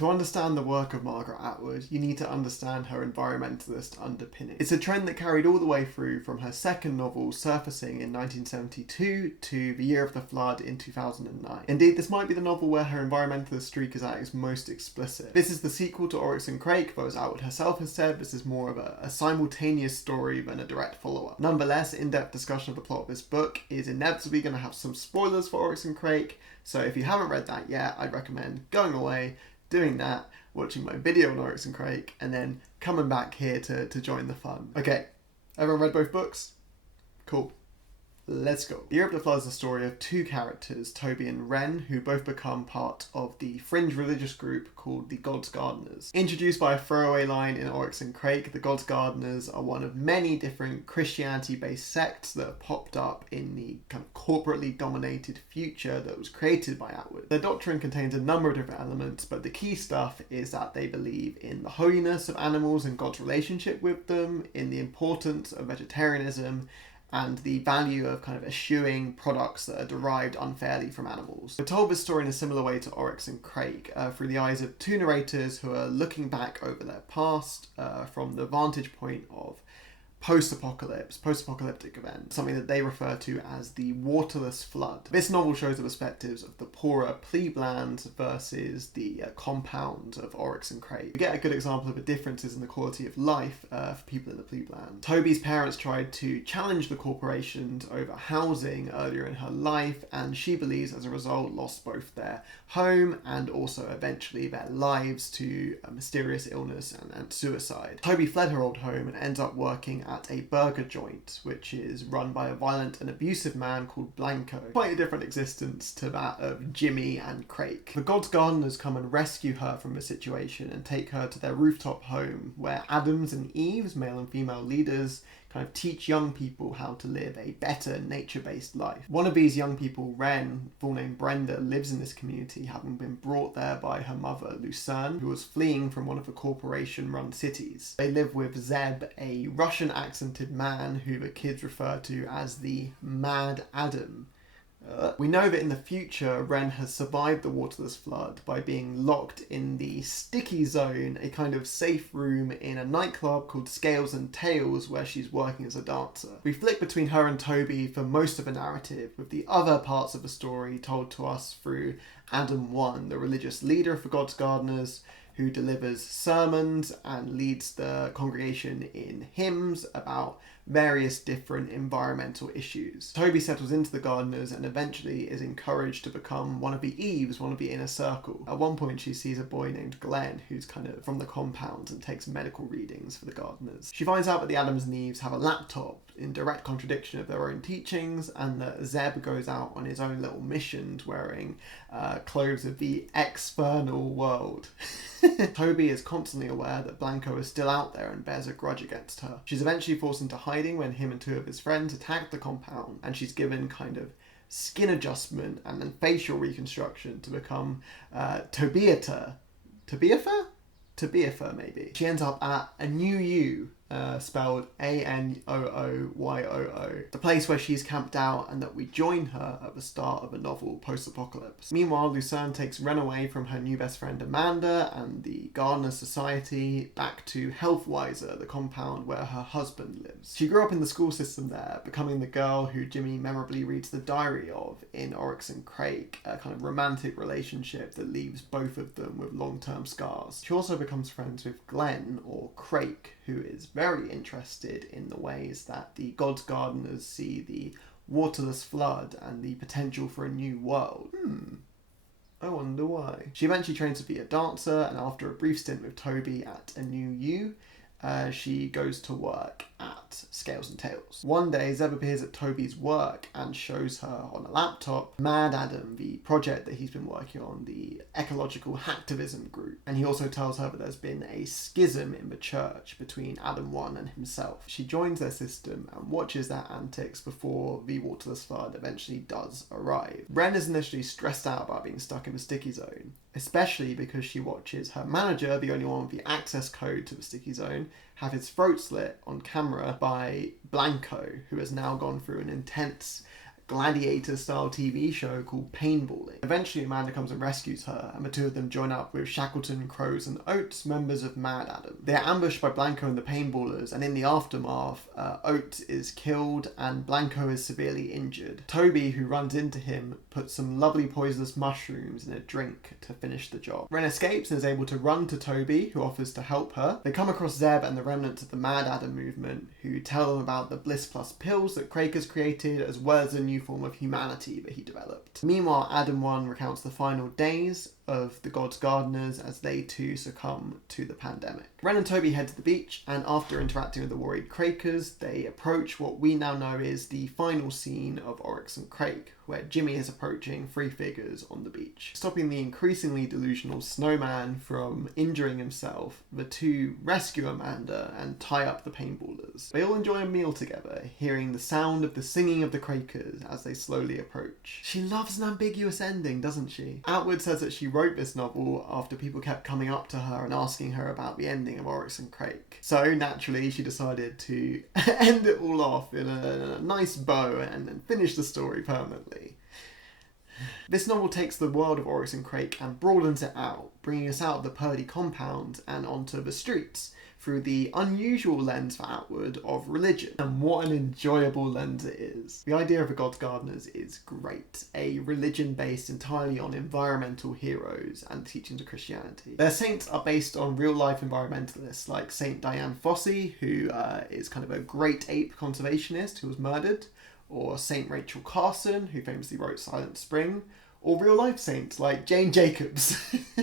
To understand the work of Margaret Atwood, you need to understand her environmentalist underpinning. It's a trend that carried all the way through from her second novel, Surfacing, in 1972 to The Year of the Flood in 2009. Indeed, this might be the novel where her environmentalist streak is at its most explicit. This is the sequel to Oryx and Crake, though as Atwood herself has said, this is more of a simultaneous story than a direct follow-up. Nonetheless, in-depth discussion of the plot of this book is inevitably going to have some spoilers for Oryx and Crake, so if you haven't read that yet, I'd recommend going away, doing that, watching my video on Oryx and Crake, and then coming back here to join the fun. Okay, everyone read both books? Cool. Let's go. The Year of the Flood is the story of two characters, Toby and Wren, who both become part of the fringe religious group called the God's Gardeners. Introduced by a throwaway line in Oryx and Crake, the God's Gardeners are one of many different Christianity-based sects that have popped up in the kind of corporately dominated future that was created by Atwood. Their doctrine contains a number of different elements, but the key stuff is that they believe in the holiness of animals and God's relationship with them, in the importance of vegetarianism, and the value of kind of eschewing products that are derived unfairly from animals. We're told this story in a similar way to Oryx and Crake, through the eyes of two narrators who are looking back over their past from the vantage point of post-apocalyptic event, something that they refer to as the waterless flood. This novel shows the perspectives of the poorer plebeians versus the compound of Oryx and Crake. We get a good example of the differences in the quality of life for people in the plebeians. Toby's parents tried to challenge the corporations over housing earlier in her life, and she believes as a result lost both their home and also eventually their lives to a mysterious illness and suicide. Toby fled her old home and ends up working at a burger joint, which is run by a violent and abusive man called Blanco. Quite a different existence to that of Jimmy and Crake. The God's Gardeners come and rescue her from the situation and take her to their rooftop home, where Adams and Eves, male and female leaders, kind of teach young people how to live a better nature-based life. One of these young people, Wren, full name Brenda, lives in this community, having been brought there by her mother, Lucerne, who was fleeing from one of the corporation-run cities. They live with Zeb, a Russian-accented man who the kids refer to as the MaddAddam. We know that in the future, Wren has survived the waterless flood by being locked in the sticky zone, a kind of safe room in a nightclub called Scales and Tails, where she's working as a dancer. We flick between her and Toby for most of the narrative, with the other parts of the story told to us through Adam 1, the religious leader of the God's Gardeners, who delivers sermons and leads the congregation in hymns about various different environmental issues. Toby settles into the Gardeners and eventually is encouraged to become one of the Eves, one of the inner circle. At one point she sees a boy named Glenn who's kind of from the compound and takes medical readings for the Gardeners. She finds out that the Adams and Eves have a laptop in direct contradiction of their own teachings, and that Zeb goes out on his own little missions wearing clothes of the external world. Toby is constantly aware that Blanco is still out there and bears a grudge against her. She's eventually forced into hiding when him and two of his friends attack the compound, and she's given kind of skin adjustment and then facial reconstruction to become Tobiatha, maybe. She ends up at a new you, spelled Anooyooo, the place where she's camped out and that we join her at the start of the novel Post-Apocalyptic. Meanwhile, Lucerne takes Wren away from her new best friend Amanda and the Gardener Society back to Healthwiser, the compound where her husband lives. She grew up in the school system there, becoming the girl who Jimmy memorably reads the diary of in Oryx and Crake, a kind of romantic relationship that leaves both of them with long-term scars. She also becomes friends with Glenn, or Crake, who is very interested in the ways that the God's Gardeners see the waterless flood and the potential for a new world. I wonder why. She eventually trains to be a dancer, and after a brief stint with Toby at a new U, she goes to work at Scales and Tails. One day, Zeb appears at Toby's work and shows her on a laptop MaddAddam, the project that he's been working on, the Ecological Capitalism group. And he also tells her that there's been a schism in the church between Adam 1 and himself. She joins their system and watches their antics before the waterless flood eventually does arrive. Wren is initially stressed out about being stuck in the sticky zone, especially because she watches her manager, the only one with the access code to the sticky zone, have his throat slit on camera by Blanco, who has now gone through an intense gladiator-style TV show called Paintballing. Eventually, Amanda comes and rescues her, and the two of them join up with Shackleton, Crows, and Oates, members of MaddAddam. They are ambushed by Blanco and the Paintballers, and in the aftermath, Oates is killed and Blanco is severely injured. Toby, who runs into him, puts some lovely poisonous mushrooms in a drink to finish the job. Ren escapes and is able to run to Toby, who offers to help her. They come across Zeb and the remnants of the MaddAddam movement, who tell them about the Bliss Plus pills that Crake has created, as well as a new form of humanity that he developed. Meanwhile, Adam 1 recounts the final days of the God's Gardeners as they too succumb to the pandemic. Ren and Toby head to the beach, and after interacting with the worried Crakers, they approach what we now know is the final scene of Oryx and Crake, where Jimmy is approaching three figures on the beach. Stopping the increasingly delusional snowman from injuring himself, the two rescue Amanda and tie up the paintballers. They all enjoy a meal together, hearing the sound of the singing of the Crakers as they slowly approach. She loves an ambiguous ending, doesn't she? Atwood says that she wrote this novel after people kept coming up to her and asking her about the ending of Oryx and Crake. So naturally she decided to end it all off in a nice bow and finish the story permanently. This novel takes the world of Oryx and Crake and broadens it out, bringing us out of the Purdy compound and onto the streets through the unusual lens for Atwood of religion. And what an enjoyable lens it is. The idea of the God's Gardeners is great. A religion based entirely on environmental heroes and teachings of Christianity. Their saints are based on real life environmentalists like Saint Diane Fossey, who is kind of a great ape conservationist who was murdered, or Saint Rachel Carson, who famously wrote Silent Spring, or real life saints like Jane Jacobs.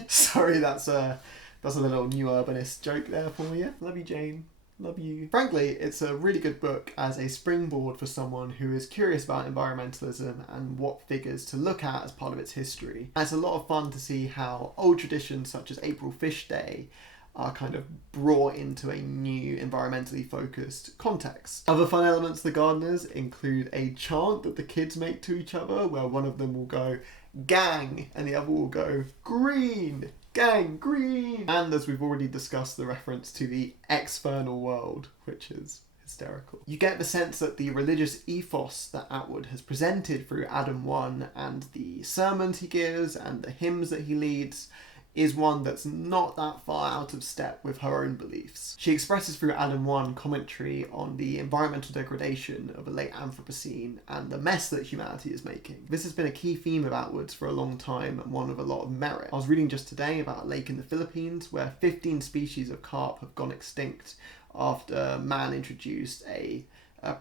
Sorry, that's a little new urbanist joke there for you. Love you, Jane. Love you. Frankly, it's a really good book as a springboard for someone who is curious about environmentalism and what figures to look at as part of its history. And it's a lot of fun to see how old traditions such as April Fish Day are kind of brought into a new environmentally focused context. Other fun elements of The Gardeners include a chant that the kids make to each other, where one of them will go, "gang," and the other will go, "green." Gang, green! And as we've already discussed, the reference to the external world, which is hysterical. You get the sense that the religious ethos that Atwood has presented through Adam 1 and the sermons he gives and the hymns that he leads is one that's not that far out of step with her own beliefs. She expresses through Adam 1 commentary on the environmental degradation of the late Anthropocene and the mess that humanity is making. This has been a key theme of Atwood's for a long time and one of a lot of merit. I was reading just today about a lake in the Philippines where 15 species of carp have gone extinct after man introduced a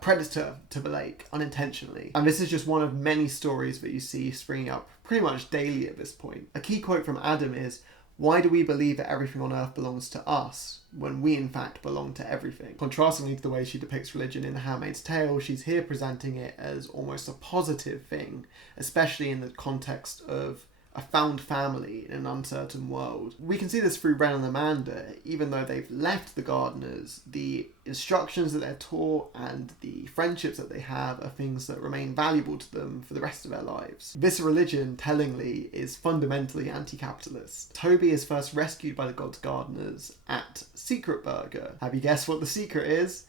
predator to the lake unintentionally. And this is just one of many stories that you see springing up pretty much daily at this point. A key quote from Adam is, "Why do we believe that everything on earth belongs to us when we in fact belong to everything?" Contrastingly to the way she depicts religion in The Handmaid's Tale, she's here presenting it as almost a positive thing, especially in the context of a found family in an uncertain world. We can see this through Ren and Amanda. Even though they've left the Gardeners, the instructions that they're taught and the friendships that they have are things that remain valuable to them for the rest of their lives. This religion, tellingly, is fundamentally anti-capitalist. Toby is first rescued by the God's Gardeners at Secret Burger. Have you guessed what the secret is?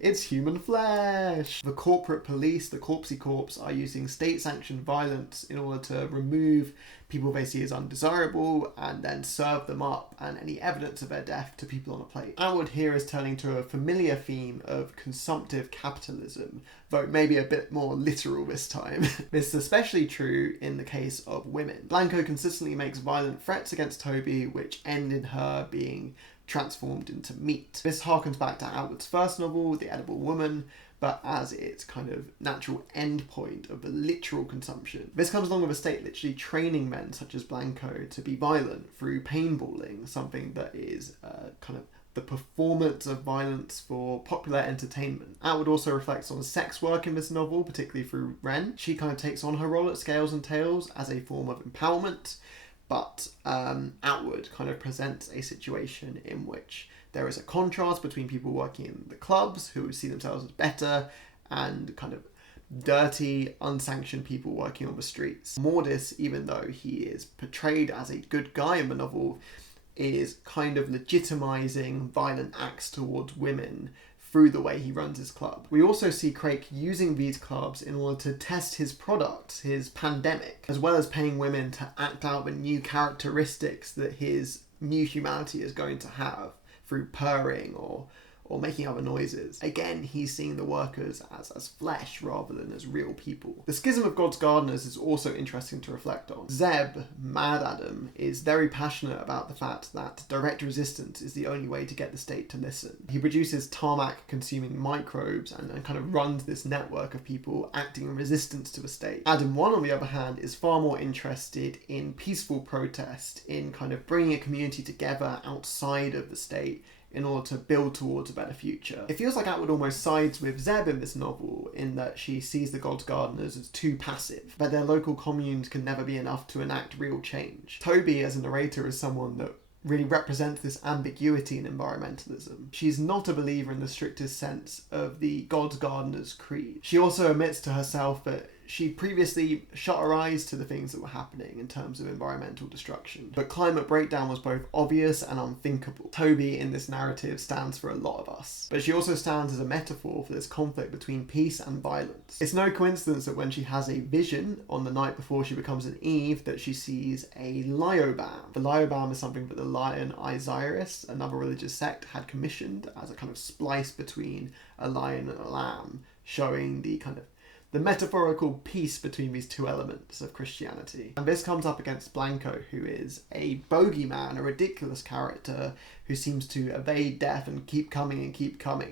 It's human flesh! The corporate police, the Corpsey Corps, are using state-sanctioned violence in order to remove people they see as undesirable and then serve them up and any evidence of their death to people on a plate. Atwood here is turning to a familiar theme of consumptive capitalism, though maybe a bit more literal this time. This is especially true in the case of women. Blanco consistently makes violent threats against Toby, which end in her being transformed into meat. This harkens back to Atwood's first novel, The Edible Woman, but as its kind of natural end point of the literal consumption. This comes along with a state literally training men such as Blanco to be violent through paintballing, something that is kind of the performance of violence for popular entertainment. Atwood also reflects on sex work in this novel, particularly through Ren. She kind of takes on her role at Scales and Tails as a form of empowerment, but Atwood kind of presents a situation in which there is a contrast between people working in the clubs who see themselves as better and kind of dirty, unsanctioned people working on the streets. Mordis, even though he is portrayed as a good guy in the novel, is kind of legitimizing violent acts towards women through the way he runs his club. We also see Crake using these clubs in order to test his product, his pandemic, as well as paying women to act out the new characteristics that his new humanity is going to have through purring or making other noises. Again, he's seeing the workers as flesh rather than as real people. The schism of God's gardeners is also interesting to reflect on. Zeb, MaddAddam, is very passionate about the fact that direct resistance is the only way to get the state to listen. He produces tarmac-consuming microbes and kind of runs this network of people acting in resistance to the state. Adam 1, on the other hand, is far more interested in peaceful protest, in kind of bringing a community together outside of the state in order to build towards a better future. It feels like Atwood almost sides with Zeb in this novel, in that she sees the God's Gardeners as too passive, but their local communes can never be enough to enact real change. Toby, as a narrator, is someone that really represents this ambiguity in environmentalism. She's not a believer in the strictest sense of the God's Gardeners creed. She also admits to herself that she previously shut her eyes to the things that were happening in terms of environmental destruction, but climate breakdown was both obvious and unthinkable. Toby in this narrative stands for a lot of us, but she also stands as a metaphor for this conflict between peace and violence. It's no coincidence that when she has a vision on the night before she becomes an Eve, that she sees a lyobam. The lyobam is something that the Lion Osiris, another religious sect, had commissioned as a kind of splice between a lion and a lamb, showing the kind of the metaphorical peace between these two elements of Christianity. And this comes up against Blanco, who is a bogeyman, a ridiculous character who seems to evade death and keep coming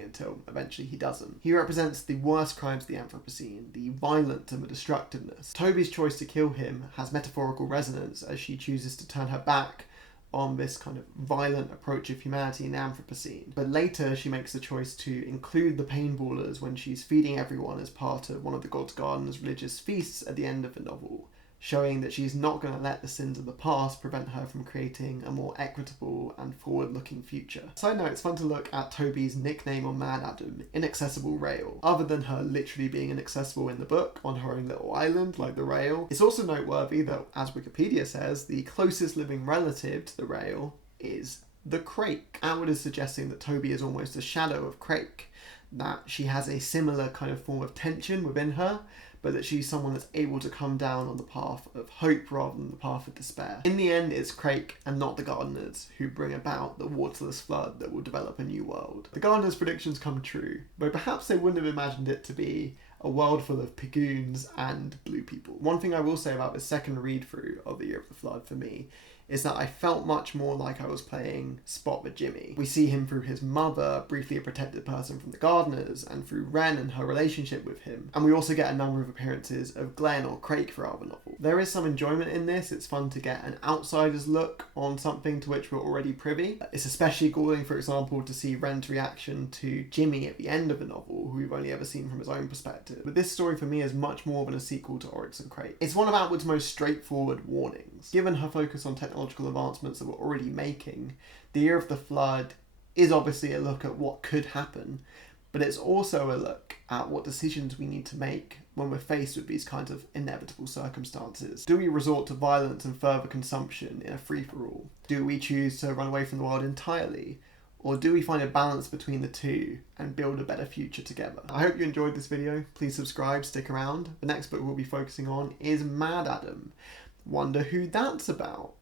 until eventually he doesn't. He represents the worst crimes of the Anthropocene, the violence and the destructiveness. Toby's choice to kill him has metaphorical resonance as she chooses to turn her back on this kind of violent approach of humanity in the Anthropocene. But later she makes the choice to include the paintballers when she's feeding everyone as part of one of the God's Gardeners' religious feasts at the end of the novel, showing that she's not going to let the sins of the past prevent her from creating a more equitable and forward-looking future. Side note, it's fun to look at Toby's nickname on MaddAddam, Inaccessible Rail. Other than her literally being inaccessible in the book, on her own little island like the rail, it's also noteworthy that, as Wikipedia says, the closest living relative to the rail is the Crake. Atwood is suggesting that Toby is almost a shadow of Crake, that she has a similar kind of form of tension within her, but that she's someone that's able to come down on the path of hope rather than the path of despair. In the end, it's Crake and not the Gardeners who bring about the waterless flood that will develop a new world. The Gardeners' predictions come true, but perhaps they wouldn't have imagined it to be a world full of pigoons and blue people. One thing I will say about the second read-through of The Year of the Flood for me is that I felt much more like I was playing Spot the Jimmy. We see him through his mother, briefly a protected person from the Gardeners, and through Wren and her relationship with him. And we also get a number of appearances of Glenn or Crake throughout the novel. There is some enjoyment in this. It's fun to get an outsider's look on something to which we're already privy. It's especially galling, for example, to see Wren's reaction to Jimmy at the end of the novel, who we've only ever seen from his own perspective. But this story for me is much more than a sequel to Oryx and Crake. It's one of Atwood's most straightforward warnings. Given her focus on technological advancements that we're already making, The Year of the Flood is obviously a look at what could happen, but it's also a look at what decisions we need to make when we're faced with these kinds of inevitable circumstances. Do we resort to violence and further consumption in a free-for-all? Do we choose to run away from the world entirely? Or do we find a balance between the two and build a better future together? I hope you enjoyed this video. Please subscribe, stick around. The next book we'll be focusing on is MaddAddam. Wonder who that's about.